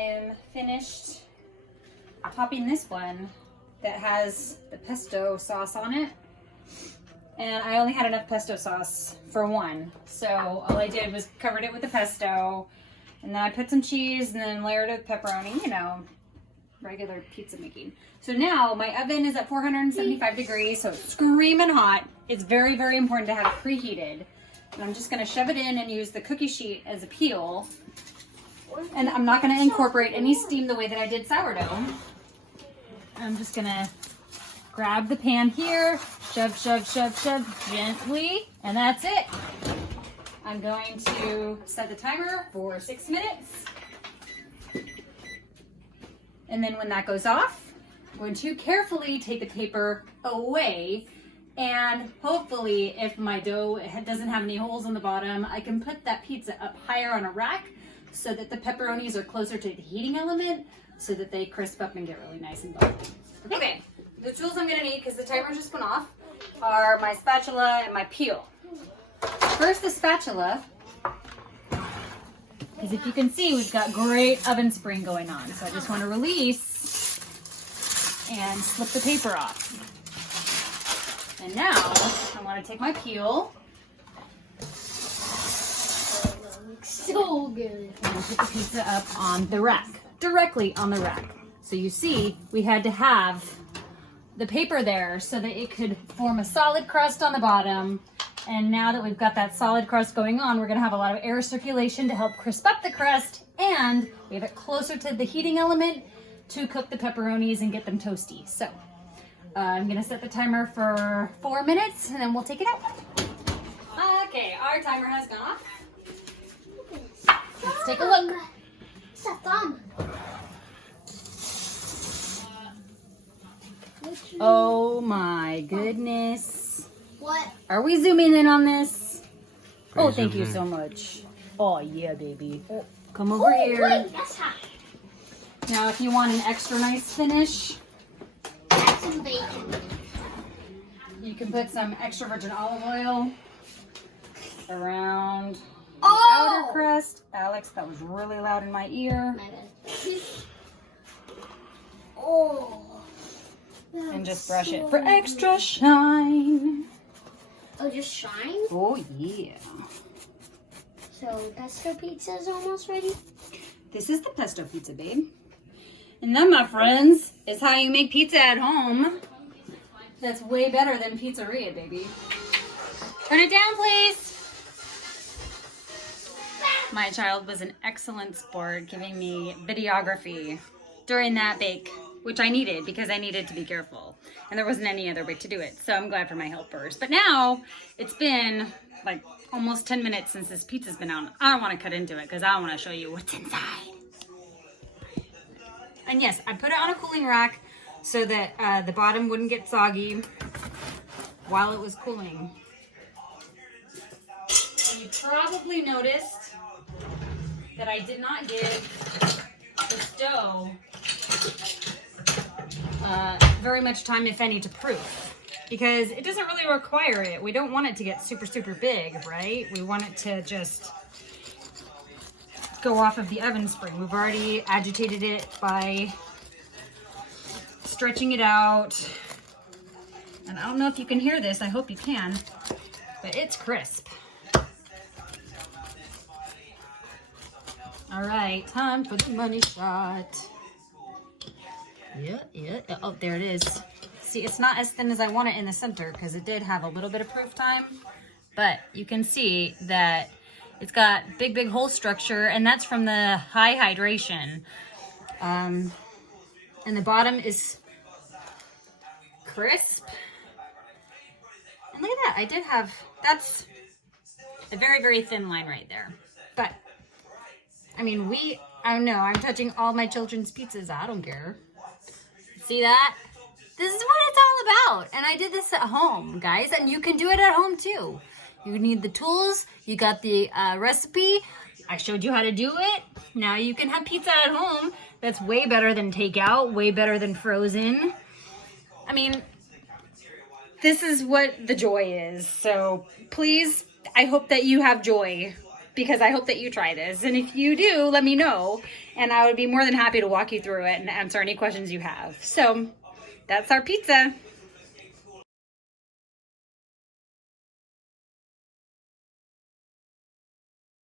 am finished topping this one that has the pesto sauce on it. And I only had enough pesto sauce for one. So all I did was covered it with the pesto, and then I put some cheese and then layered it with pepperoni, you know, regular pizza making. So now my oven is at 475 degrees, so it's screaming hot. It's very, very important to have it preheated. And I'm just gonna shove it in and use the cookie sheet as a peel. And I'm not gonna incorporate any steam the way that I did sourdough. I'm just gonna grab the pan here, shove, shove, shove, shove gently, and that's it. I'm going to set the timer for 6 minutes. And then when that goes off, I'm going to carefully take the paper away, and hopefully if my dough doesn't have any holes in the bottom, I can put that pizza up higher on a rack so that the pepperonis are closer to the heating element so that they crisp up and get really nice and bubbly. Okay, the tools I'm gonna need, because the timer just went off, are my spatula and my peel. First, the spatula, because if you can see, we've got great oven spring going on. So I just want to release and slip the paper off. And now I want to take my peel. So good. And put the pizza up on the rack, directly on the rack. So you see, we had to have the paper there so that it could form a solid crust on the bottom. And now that we've got that solid crust going on, we're gonna have a lot of air circulation to help crisp up the crust, and we have it closer to the heating element to cook the pepperonis and get them toasty. So I'm gonna set the timer for 4 minutes and then we'll take it out. Okay, our timer has gone off. Let's take a look. It's a thumb. Oh my goodness. What? Are we zooming in on this? Oh, thank you so much. Oh, yeah, baby. Come over here. Wait, that's hot. Now, if you want an extra nice finish, Add some bacon. you can put some extra virgin olive oil around the Oh! outer crust. Alex, that was really loud in my ear. My bad. Oh. And just brush it for extra shine. Oh, just shine? Oh, yeah. So, pesto pizza is almost ready? This is the pesto pizza, babe. And that, my friends, is how you make pizza at home. That's way better than pizzeria, baby. Turn it down, please. My child was an excellent sport, giving me videography during that bake, which I needed because I needed to be careful. And there wasn't any other way to do it. So I'm glad for my helpers. But now it's been like almost 10 minutes since this pizza's been out. I don't want to cut into it because I want to show you what's inside. And yes, I put it on a cooling rack so that the bottom wouldn't get soggy while it was cooling. And you probably noticed that I did not give this dough very much time, if any, to proof, because it doesn't really require it. We don't want it to get super, super big, right? We want it to just go off of the oven spring. We've already agitated it by stretching it out. And I don't know if you can hear this. I hope you can, but it's crisp. All right, time for the money shot. Yeah. Oh, there it is. See, it's not as thin as I want it in the center because it did have a little bit of proof time, but you can see that it's got big, big hole structure, and that's from the high hydration. And the bottom is crisp. And look at that. I did have, that's a very, very thin line right there. But, I mean, I don't know. I'm touching all my children's pizzas. I don't care. See that? This is what it's all about. And I did this at home, guys. And you can do it at home, too. You need the tools. You got the recipe. I showed you how to do it. Now you can have pizza at home. That's way better than takeout. Way better than frozen. I mean, this is what the joy is. So please, I hope that you have joy, because I hope that you try this. And if you do, let me know. And I would be more than happy to walk you through it and answer any questions you have. So that's our pizza.